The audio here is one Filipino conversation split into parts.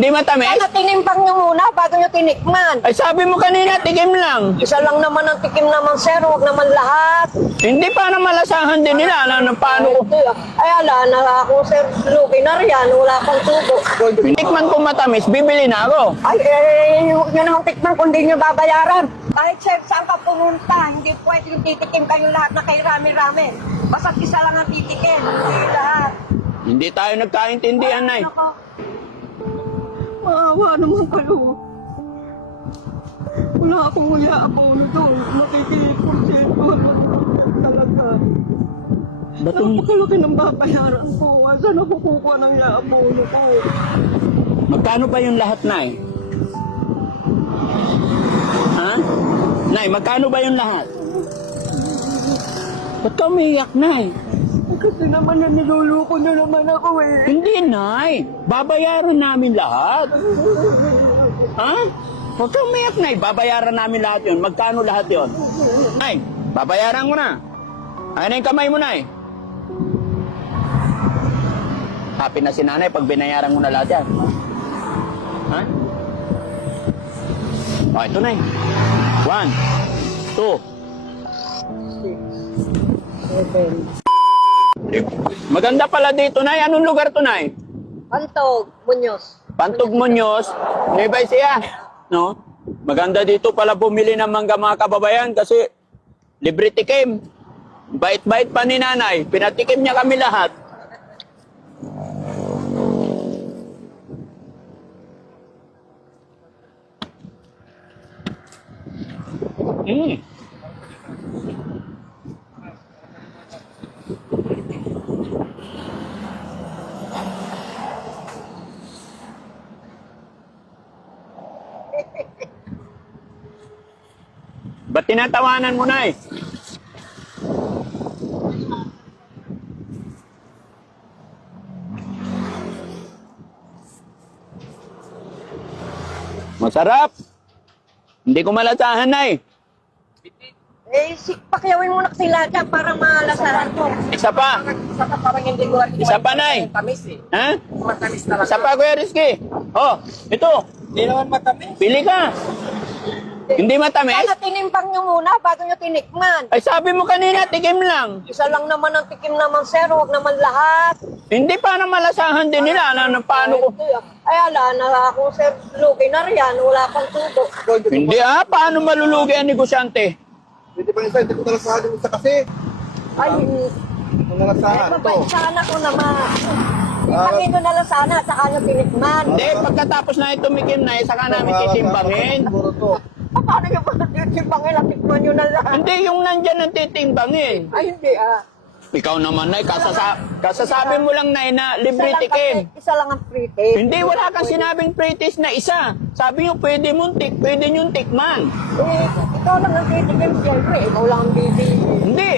Hindi matamis? Sana tinimpang nyo muna bago nyo tinikman. Ay, sabi mo kanina, tikim lang. Isa lang naman ang tikim naman, sir. Huwag naman lahat. Hindi pa na malasahan din nila. Ano, paano ko? Ay, ala, na ako, sir. Luki na riyan. Wala pang tubo. Tikman ko matamis, bibili na ako. Ay, huwag nyo naman tikman kung di nyo babayaran. Kahit, sir, saan ka pumunta, hindi pwedeng titikim kayong lahat na kay rami-rami. Basta't isa lang ang titikim. Hindi lahat. Hindi tayo nagkaintindihan, Nay. Nako. Maawa naman kayo. Wala akong uya-abono doon. Makikipursyento talaga. Napakalaki ng babayaran ko. Saan ako kukuha ng ya-abono ko? Magkano ba yung lahat, Nay? Ha? Nay, magkano ba yung lahat? Ba't ka umiiyak, Nay? Kasi naman na niluluko nyo naman ako eh. Hindi, Nay. Babayaran namin lahat. Ha? Huwag kang umiyak, Nay. Babayaran namin lahat yun. Magkano lahat yun? Nay, babayaran ko na. Ano yung kamay mo, Nay? Happy na si Nanay pag binayaran mo na lahat yan. Ha? O, ito, Nay. 1, 2. Maganda pala dito, Nay. Anong lugar to, Nay? Pantog, Muñoz. Pantog Muñoz, Nueva Ecija. No? Maganda dito pala bumili ng mangga mga kababayan kasi libre tikim. Bait-bait pa ni Nanay. Pinatikim niya kami lahat. Mm. Ba't tinatawanan mo, Nay? Masarap. Hindi ko malasahan, Nay. Eh, pakyawin mo na sila dyan para malasahan ko. Isa pa. Isa pa parang hindi ko Isa pa, Nay. Tamis eh. Ha? Matamis talaga. Isa pa, Kuya Rizky. Oh, ito. Hindi naman matamis. Pili ka. Hindi matamis? Sana tinimpang nyo muna bago nyo tinikman. Ay, sabi mo kanina, tikim lang. Isa lang naman ang tikim naman, sir. Huwag naman lahat. Hindi pa na malasahan din nila. Ano, paano ko? Ay, ala, na ako, sir. Luki na riyan. Wala pang tubo. Hindi paano malulugi ang negosyante? Hindi pa isa, hindi ko nalasahan yung isa kasi. Ay, Kung nalasahan, to. mabait sana ko naman. Tintangin ko na lang sana, saka nyo tinikman. Hindi, pagkatapos na itumikim na, saka namin titimbangin. Siguro to. Paano nyo ba titimpangin? Tikman nyo na lang. Hindi, yung nandyan ang titimbangin. Ay, hindi ah. Ikaw naman, Nay, kasasabi mo lang, Nay, na libre tikim. Isa lang ang free taste. Hindi, wala kang sinabing pre-taste na isa. Sabi nyo, pwede nyong tikman. Eh, ikaw lang ang titikim, siyempre. Ikaw lang ang busy. Hindi,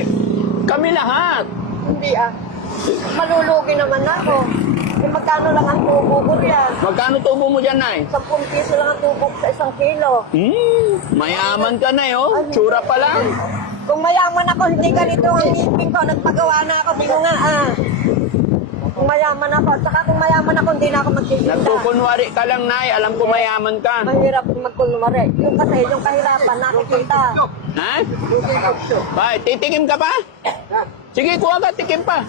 kami lahat. Hindi ah. Malulugi naman ako. Eh, magkano lang ang tubo ko yan? Magkano tubo mo dyan, Nay? 10 piso lang ang tubo ko sa 1 kilo. Mayaman ka, Nay, oh. Tsura pa lang. Kung mayaman ako, hindi ganito ang ngipin ko. Nagpagawa na ako, di ko nga ah. Kung mayaman ako, saka kung mayaman ako, hindi na ako magtitinda. Nagkukunwari ka lang, Nay. Alam ko mayaman ka. Mahirap magkunwari. Yung kasi, yung kahirapan, nakikita. Ha? Bay, titikim ka pa? Sige, kuha ka, tikim pa.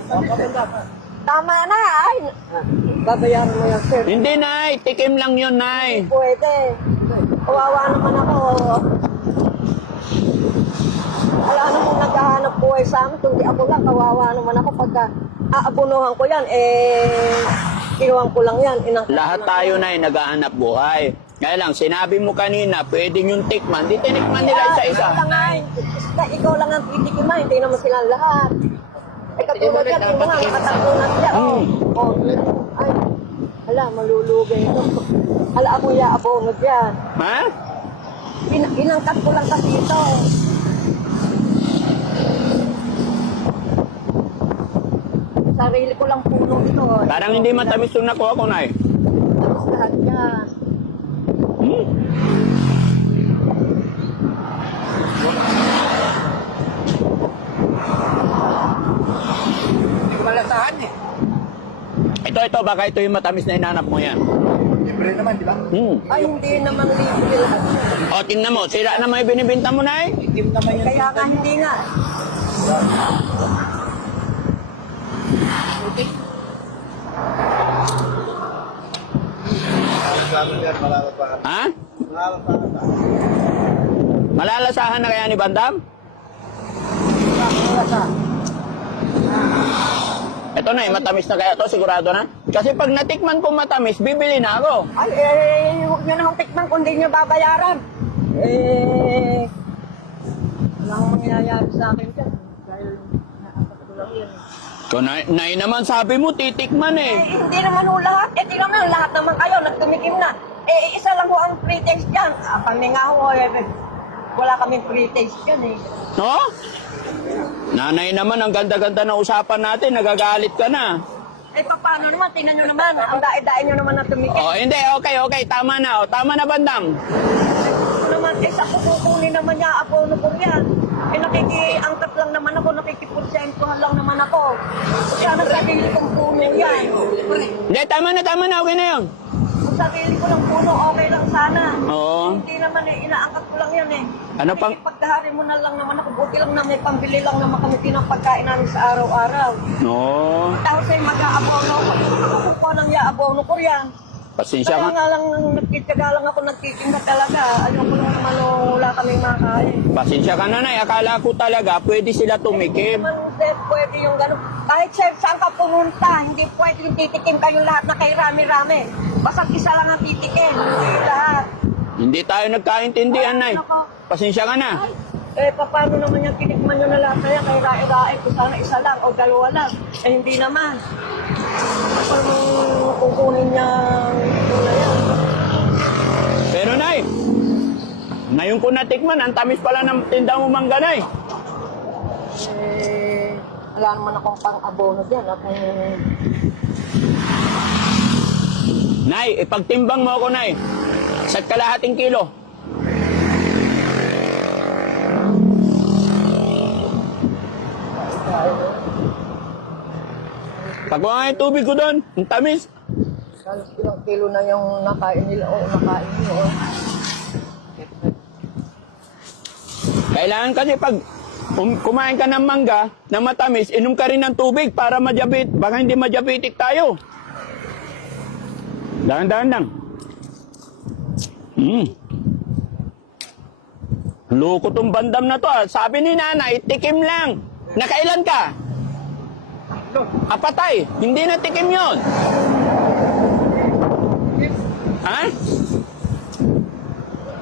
Tama na, ay. Babayaran mo yan, sir. Hindi, Nay. Tikim lang yun, Nay. Pwede. Kawawa naman ako. Wala namang naghahanap buhay sa amin, kundi ako lang, kawawa naman ako pagka aabunuhan ko yan, kinuhan ko lang yan. Lahat tayo, Nay, naghahanap buhay. Kaya lang, sinabi mo kanina, pwede yung tikman. Di tinikman nila isa-isa. Ikaw lang ang titikiman, hindi naman sila lahat. Eh, katulad yan, yung mga nakatakbo na sila. Ay, ala, malulugi ito. Ala, ako yaabongod yan. Ha? Inangkat ko lang kasi ito. Sarili ko lang puno ito. Parang hindi matamis yung nakuha ko, Nay. Tapos lahat yan. Hindi ko malasahan eh. Ito, baka ito yung matamis na hinanap mo yan. Libre naman di ba? Ay, hindi naman libre lahat. O, tingnan mo, sira naman yung binibinta mo, Nay. Itim naman yan. Kaya nga hindi nga. Malalasahan yan, malalasahan. Ha? Malalasahan na. Malalasahan na kaya ni Bandam? Ito na, matamis na kaya to, sigurado na? Kasi pag natikman ko matamis, bibili na ako. Ay, huwag nyo na akong tikman kung hindi nyo babayaran. Wala akong mangyayari sa akin dyan. Dahil naakot ko lang yan. So, Nay naman sabi mo, titikman eh. Hindi naman ho lahat. Di naman lahat naman kayo, nagtumikim na. Isa lang ho ang pre-taste dyan. Kami nga ho, wala kaming pre-taste dyan eh. No? Nanay naman, ang ganda-ganda na usapan natin, nagagalit ka na. Paano naman, tingnan nyo naman, ang dae-dae nyo naman na tumikim. Oh, hindi, okay, tama na. Tama na, Bandam. Ito naman, sa kukunin naman niya, abono ko yan. Nakikiangkat lang naman ako, nakikiporsentuhan lang naman ako. Sana sarili kong puno yan. Hindi, tama na, okay na yun. Kung sarili ko lang puno, okay lang sana. Oo. Hindi naman inaangkat ko lang yan eh. Ano pang- Pagkahari mo na lang naman ako, buti lang na may pambili lang naman kami pinapagkain namin sa araw-araw. No. Tapos ay mag-aabono, kukuha ng iabono ko yan. Pasensya Kaya ka. nga lang, nagtityaga lang ako, nagtitinda talaga. Ayoko lang naman wala kaming makain. Pasensya ka, Nanay. Akala ko talaga pwede sila tumikim. Naman, Sir, pwede yung gano'n. Kahit, Sir, saan ka pumunta, hindi pwede yung titikim kayong lahat na kay rami-rami. Basta isa lang ang titikim, hindi lahat. Hindi tayo nagkaintindihan, Nay. Pasensya ka na. Paano naman yung tinikman nyo na lahat na yan kay rae-rae kung sana isa lang o dalawa lang. Hindi naman. Paano kukunin niya na yan? Pero, Nay, ngayon ko natikman, ang tamis pala ng tinda mo mangga, Nay. Wala naman akong pang-abono dyan. At Nay, ipagtimbang mo ako, Nay. Sa kalahating kilo. Pagkuha nga yung tubig ko doon, ang tamis. halos ilang kilo na yung nakain nila o nakain nyo. Kailangan kasi pag kumain ka ng mangga na matamis, inom ka rin ng tubig para ma-diabetic. Baka hindi ma-diabetic tayo. Dahan-dahan lang. Loko tong bandam na to. Sabi ni nanay, tikim lang. Nakailan ka? Apatay. Hindi na tikim yon. Ha?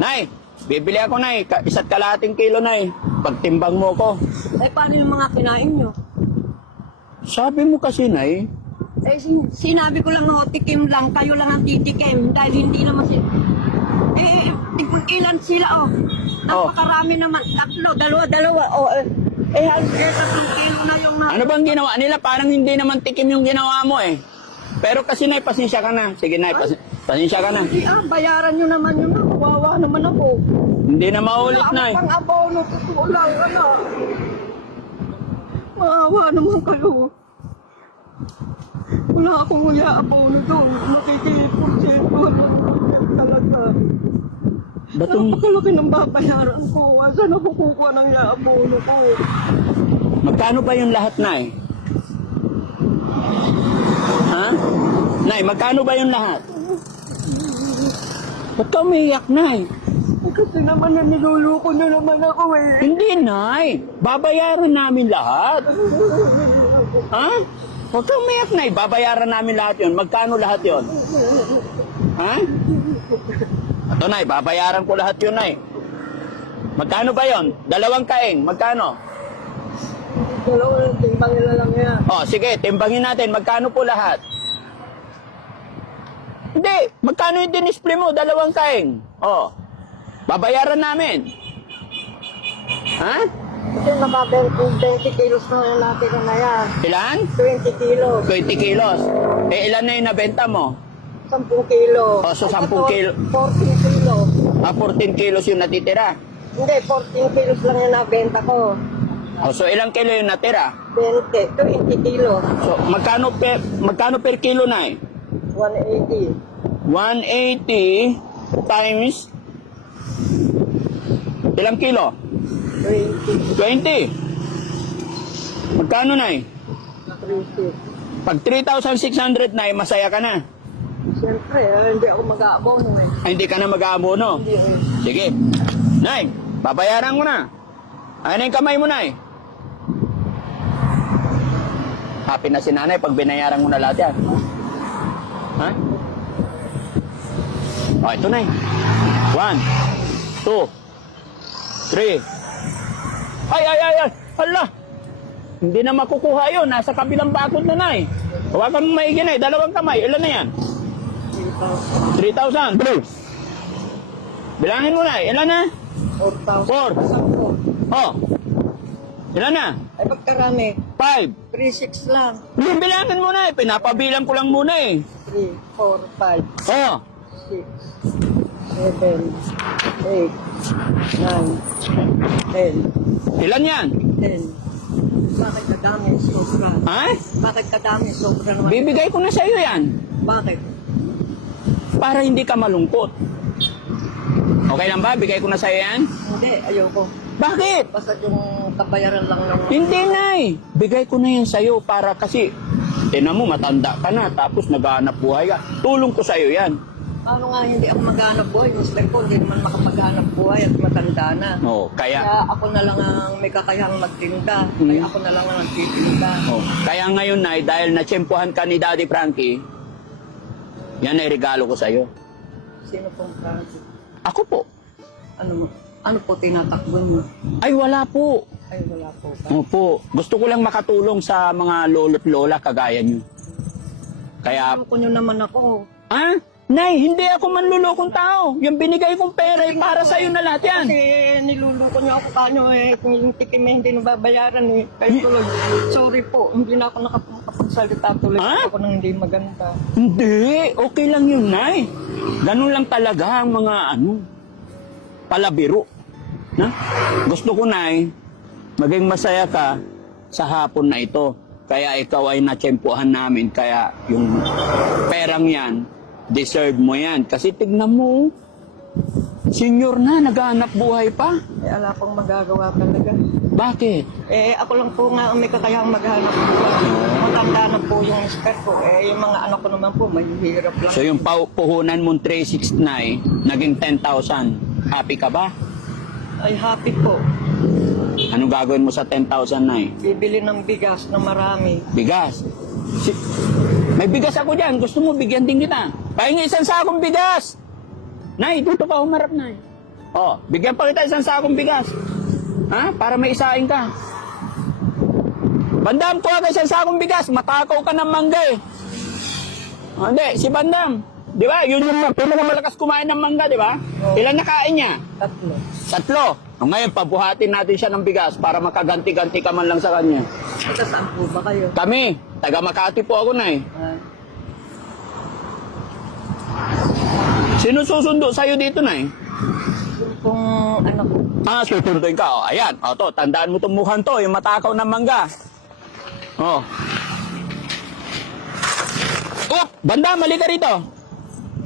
Nay, bibili ako, Nay. Isa't kalahating kilo, Nay. Pagtimbang mo ko. Paano yung mga kinain nyo? Sabi mo kasi, Nay. Sinabi ko lang, tikim lang, kayo lang ang titikim. Dahil hindi naman sila. Ilan sila, Napakarami naman. Tatlo, dalawa. Halos 3 kilo na yung Ano bang ginawa nila? Parang hindi naman tikim yung ginawa mo eh. Pero kasi, Nay, pasensya ka na. Sige, Nay, pasensya ka na. Bayaran nyo naman yun. Kawawa naman ako. Hindi na maulit, Nay. Wala akong pang-abono, totoo lang, Maawa naman kayo. Wala akong abono doon. Nakikipursyento talaga. Napakalaki ng babayaran ko. Saan ako kukuha ng abono ko? Magkano ba yung lahat, Nay? Ha? Nay, magkano ba yung lahat? Ba't ka umiiyak, Nay? Kasi naman niluluko nyo naman ako eh. Hindi, Nay. Babayaran namin lahat. Ha? Huwag kang umiyak, Nay. Babayaran namin lahat yon. Magkano lahat yon? Ha? Ito, Nay. Babayaran ko lahat yun, Nay. Magkano ba yon? 2 kaing. Magkano? Dalawang timbang nila lang yan. Oh, sige. Timbangin natin. Magkano po lahat? Hindi. Magkano yung dinisplay mo? 2 kaing. Oh. Babayaran namin. Ha? Kasi naka-20 kilos na yung natin na yan. Ilan? 20 kilos. 20 kilos. Ilan na yung nabenta mo? 10 kilo. So 10 kilo. 14 kilo. 14 kilos yung natitira. Hindi, 14 kilos lang yung nabenta ko. So ilang kilo yung natira? 20 kilo. So magkano per kilo, Nay? 180. 180 times ilang kilo? 20. 20. Magkano, Nay? 30. Pag 3,600, Nay, masaya ka na. Siyempre, hindi ako mag-aabono eh. Ay, hindi ka na mag-aabono. Hindi rin. Sige. Nay, babayaran ko na. Ano yung kamay mo, Nay? Happy na si Nanay pag binayaran mo na lahat yan. Ha? O, ito, Nay. 1, 2, 3. Ay! Hala! Hindi na makukuha yun. Nasa kabilang bakod na, Nay. Hawakan mo maigi, Nay. Dalawang kamay. Ilan na yan? 3,000. Bilangin mo, Nay. Ilan na? 4,000. 4. Oh. Ilan na? Ay, pagkarami. 5. 3,600 lang. Bilangin mo na. Pinapabilang ko lang muna eh. 3, 4, 5, Oh. 6, 7, 8, 9, 10, Ilan yan? 10. Bakit kadami? Sobra. Ha? Bakit kadami? Sobra naman. Bibigay ko na sa iyo yan. Bakit? Para hindi ka malungkot. Okay lang ba? Bigay ko na sa iyo yan? Hindi, ayoko. Bakit? Basta yung kabayaran lang ng... Hindi, Nay. Bigay ko na yan sa iyo para kasi tinan mo, matanda ka na tapos naghahanap buhay ka. Tulong ko sa iyo yan. Ano nga, hindi ako maghanap buhay. Mister ko, hindi naman makapaghanap buhay at matanda na. Oh, kaya Kaya ako na lang ang may kakayang magtinda. Kaya ako na lang ang nagtitinda. Kaya ngayon, Nay, dahil natsyempohan ka ni Daddy Frankie, yan ay regalo ko sa iyo. Sino pong Francis? Ako po. Ano po tinatakbo mo? Ay, wala po. Ay, wala po ba? Opo. Gusto ko lang makatulong sa mga lolo't lola kagaya niyo. Kaya, Ano ko nyo naman ako? ah, Nay, hindi ako manlulokong tao. Yung binigay kong pera ay para sa iyo na lahat yan. Kasi niluluko nyo ako kanyo eh. Kung yung tikim eh, hindi nababayaran eh. Kaya tuloy, sorry po. Hindi na ako nakapagsalita tuloy. Ah? Ako nang hindi maganda. Hindi, okay lang yun, Nay. Ganun lang talaga ang mga palabiro. Na? Gusto ko, Nay, maging masaya ka sa hapon na ito. Kaya ikaw ay natsyempohan namin. Kaya yung perang yan, deserve mo yan. Kasi tignan mo, senior na, naghahanap buhay pa. Eh, ala pong magagawa talaga. Bakit? Eh, ako lang po nga ang may kakayang maghanap buhay. Matanda na po yung mister ko. Eh, yung mga anak ko naman po, mahihirap lang. So yung puhunan mong 369, naging 10,000. Happy ka ba? Ay, happy po. Anong gagawin mo sa 10,000, Nay? Bibili ng bigas na marami. Bigas. May bigas ako dyan. Gusto mo, bigyan din kita. Pahingi isang sakong bigas. Nay, dito ka humarap, Nay. Oh, bigyan pa kita isang sakong bigas. Ha? Para may isain ka. Bandam, kuha ka isang sakong bigas. Matakaw ka ng mangga eh. Oh, hindi, si Bandam. Di ba? Yun yung pinakamalakas kumain ng mangga, di ba? Ilan nakain niya? 3. O ngayon, pabuhatin natin siya ng bigas para makaganti-ganti ka man lang sa kanya. Ito, saan po ba kayo? Kami, taga Makati po ako, Nay. Sino susundo sa'yo dito, Nay? Yung pong anak ko. Ah, susunduin ka. O, ayan. O, to, tandaan mo itong mukhang to, yung matakaw ng mangga. O. Oh, banda, mali ka rito.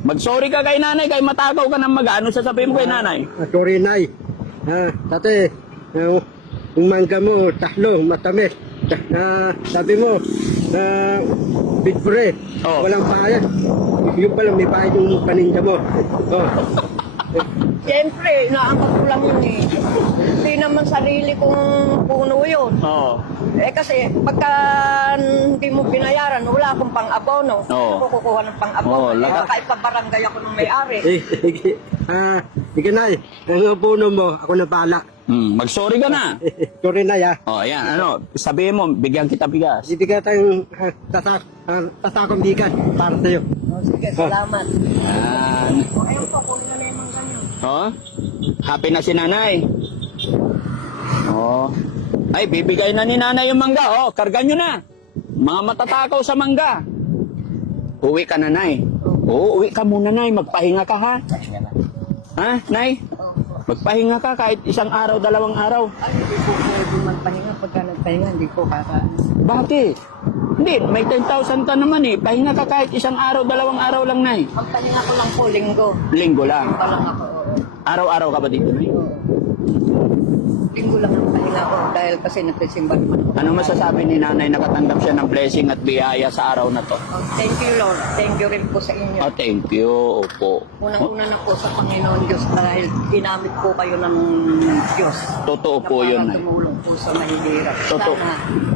Mag-sorry ka kay nanay, kay matakaw ka ng mangga. Ano sasabihin mo kay nanay? Sorry, Nay. Tate, yung mangga mo, tatlo, matamis. Sabi mo, big bread, Oh. walang bayad. Yung pala, may bayad yung paninda mo. Oh. Siyempre, inaangkat ko lang yun eh. Hindi naman sarili kong puno yun. Oo. Eh kasi, pagka hindi mo binayaran, wala akong pang-abono. Oo. Ako kukuha ng pang-abono. Oo, Eh, laga- kahit sa barangay ako ng may-ari. Sige, Nay. Ang puno mo, ako na bala. Mag-sorry ka na. Sorry, Nay, O, ayan. Ano, sabihin mo, bigyan kita bigas. Bibigyan tayong tatakong bigas para sa'yo. Oh, sige, salamat. Ayan. Ayun po, kunin na naman ganyan. O, happy na si nanay. O, ay, bibigay na ni nanay yung mangga. O, karga nyo na. Mga matatakaw sa mangga. Uwi ka na, Nay. Oo, uwi ka muna, Nay. Magpahinga ka, ha? Ha, Nay? Magpahinga ka kahit isang araw, 2 araw. Ay, hindi po pwede magpahinga. Pagka nagpahinga, hindi ko kakain. Bakit? Hindi, may 10,000 ka naman eh. Pahinga ka kahit isang araw, 2 araw lang, Nay. Ang pahinga ko lang po, linggo. Linggo lang. Pa lang ako. Araw-araw ka ba dito, Nay? Linggo lang ang pahinga ko dahil kasi nagsisimba naman ako. Ano masasabi ni Nanay nakatanggap siya ng blessing at biyaya sa araw na to? Oh, thank you, Lord. Thank you rin po sa inyo. Oh, thank you. Opo. Unang-una na po sa Panginoon Diyos dahil ginamit po kayo ng Diyos. Totoo Na po para yun, Nay. tumulong po sa mahihirap. Totoo. Sana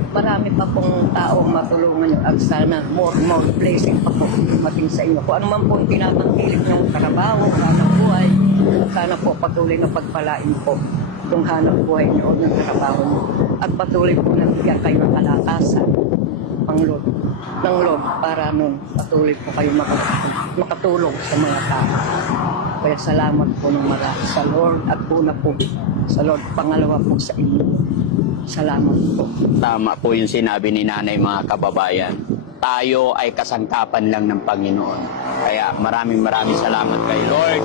marami pa pong taong matulungan nyo at sana more blessing pa po mating sa inyo. Kung ano man po yung tinatangkilik ng trabaho, hanap buhay, sana po patuloy na pagpalain po itong hanap buhay nyo o ng trabaho nyo. At patuloy po na bigyan kayo ng kalakasan ng Lord para nun patuloy po kayo makatulong sa mga tao. Kaya salamat po ng marami sa Lord at una po sa Lord. Pangalawa po sa inyo. Salamat po. Tama po yung sinabi ni Nanay, mga kababayan. Tayo ay kasangkapan lang ng Panginoon. Kaya maraming salamat kay Lord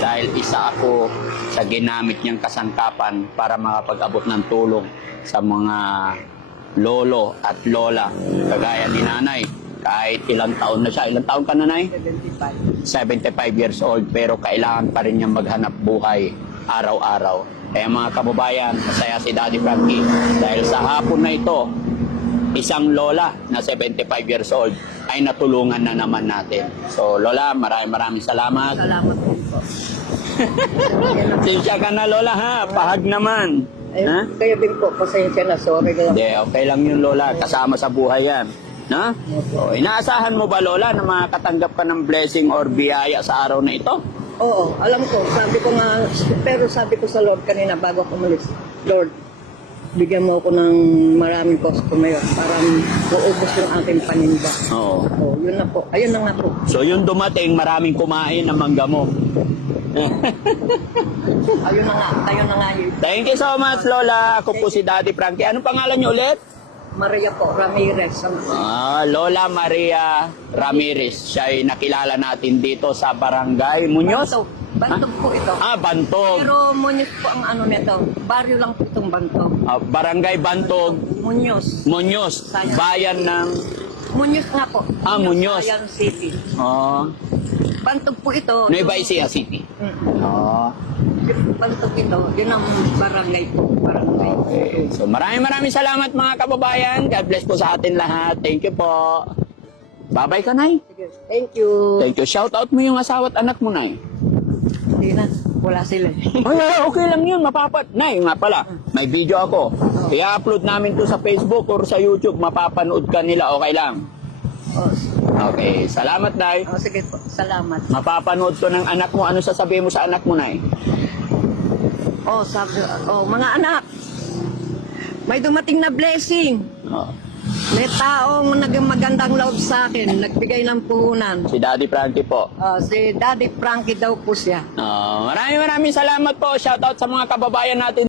dahil isa ako sa ginamit niyang kasangkapan para makapag-abot ng tulong sa mga lolo at lola kagaya ni Nanay. Kahit ilang taon na siya. Ilang taon ka, Nanay? 75. 75 years old, pero kailangan pa rin niyang maghanap buhay araw-araw. Kaya mga kababayan, masaya si Daddy Frankie dahil sa hapon na ito, isang lola na 75 years old ay natulungan na naman natin. So Lola, maraming salamat. Salamat po. Sinsya ka na, Lola, ha? Pahag naman. Ay, Ha? kayo din po, pasensya na, sorry na. Hindi, okay lang yun, Lola. Kasama sa buhay yan. Na? So, inaasahan mo ba, Lola, na makakatanggap ka ng blessing or biyaya sa araw na ito? Oo, alam ko, sabi ko sa Lord kanina bago ako umalis, Lord, bigyan mo ako ng maraming customer para maubos yung aking paninda. Oo. Oh, yun na po. Ayun na nga po. So, yung dumating, maraming kumain ng mangga mo. Ayun na nga yun. Thank you so much, Lola. Ako po si Daddy Frankie. Anong pangalan niyo ulit? Maria po, Ramirez. Lola Maria Ramirez. Siya ay nakilala natin dito sa Barangay Muñoz. Bantog po ito. Bantog. Pero Muñoz po ang ano nito. Baryo lang po itong Bantog. Barangay Bantog, Muñoz. Muñoz. Bayan ng... Muñoz nga po. Muñoz. Bayan City. Oh, Bantog po ito. Nueva Ecija City. Oh. Bantog ito. Yun ang barangay po. Barangay. Okay. So maraming salamat, mga kababayan. God bless po sa atin lahat. Thank you po. Bye-bye ka, Nay. Sige. Thank you. Thank you. Shout out mo yung asawa at anak mo, Nay. Hindi na. Wala sila. Ay, okay lang yun. Nay, nga pala. May video ako. I-upload namin to sa Facebook or sa YouTube. Mapapanood ka nila. Okay lang. Oh, Okay. Salamat, Nay. sige po. Salamat. Mapapanood ko ng anak mo. Ano sasabihin mo sa anak mo, Nay? Mga anak. May dumating na blessing. Oh. May taong naging magandang loob sa akin. Nagbigay ng puhunan. Si Daddy Frankie po. Si Daddy Frankie daw po siya. Maraming salamat po. Shout out sa mga kababayan natin